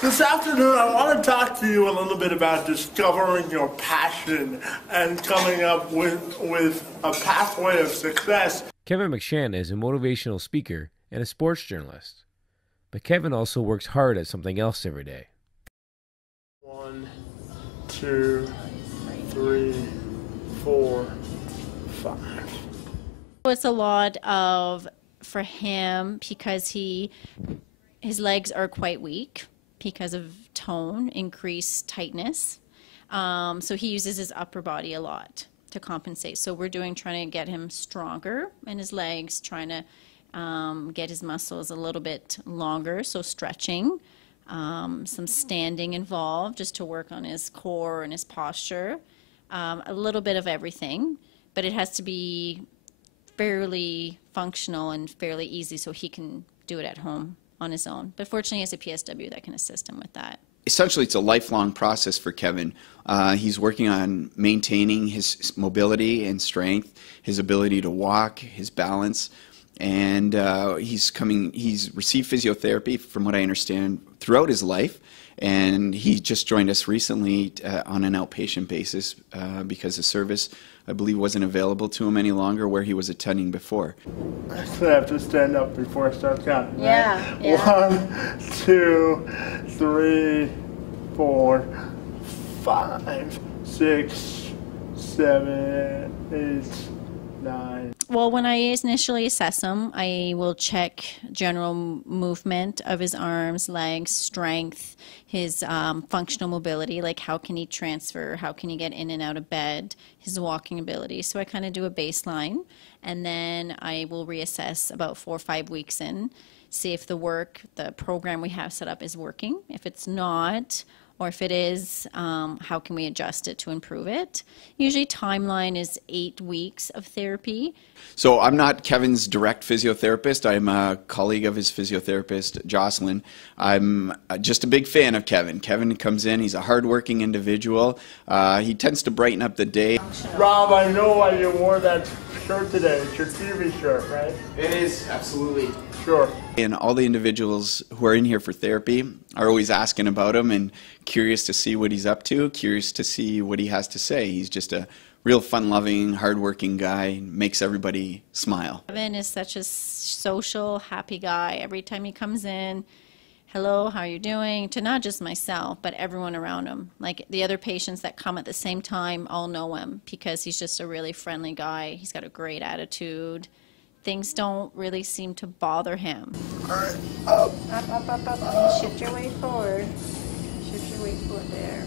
This afternoon, I want to talk to you a little bit about discovering your passion and coming up with a pathway of success. Kevin McShan is a motivational speaker and a sports journalist. But Kevin also works hard at something else every day. 1, 2, 3, 4, 5. It's a lot for him because his legs are quite weak because of tone, increased tightness. So he uses his upper body a lot to compensate. So we're trying to get him stronger in his legs, trying to get his muscles a little bit longer, so stretching, some standing involved just to work on his core and his posture, a little bit of everything, but it has to be fairly functional and fairly easy so he can do it at home on his own. But fortunately, he has a PSW that can assist him with that. Essentially, it's a lifelong process for Kevin. He's working on maintaining his mobility and strength, his ability to walk, his balance, and he's received physiotherapy, from what I understand, throughout his life, and he just joined us recently on an outpatient basis because the service, I believe, wasn't available to him any longer where he was attending before. So I have to stand up before I start counting, right? Yeah. 1, 2, 3, 4, 5, 6, 7, 8, 9. Well, when I initially assess him, I will check general movement of his arms, legs, strength, his functional mobility, like how can he transfer, how can he get in and out of bed, his walking ability. So I kind of do a baseline, and then I will reassess about 4 or 5 weeks in, see if the program we have set up is working. If it's not, or if it is, how can we adjust it to improve it? Usually timeline is 8 weeks of therapy. So I'm not Kevin's direct physiotherapist. I'm a colleague of his physiotherapist, Jocelyne. I'm just a big fan of Kevin. Kevin comes in, he's a hardworking individual. He tends to brighten up the day. Rob, I know why you wore that shirt today. It's your TV shirt, right? It is, absolutely. Sure. And all the individuals who are in here for therapy are always asking about him and curious to see what he's up to, curious to see what he has to say. He's just a real fun-loving, hard-working guy, makes everybody smile. Kevin is such a social, happy guy. Every time he comes in, hello, how are you doing? To not just myself, but everyone around him. Like the other patients that come at the same time all know him because he's just a really friendly guy. He's got a great attitude. Things don't really seem to bother him. All right, up. Up. Shift your weight forward. Shift your weight forward there.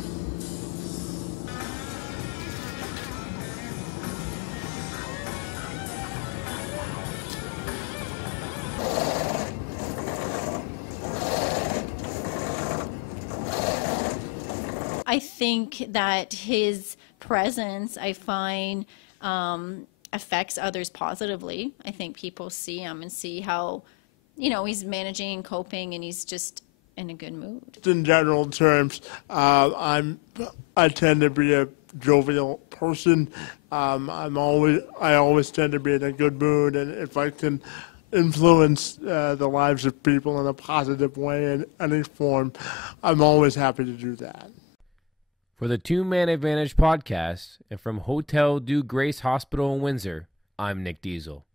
I think that his presence, I find, affects others positively. I think people see him and see how, he's managing and coping, and he's just in a good mood. In general terms, I tend to be a jovial person. I always tend to be in a good mood, and if I can influence the lives of people in a positive way in any form, I'm always happy to do that. For the Two-Man Advantage podcast and from Hôtel-Dieu Grace Hospital in Windsor, I'm Nick Diesel.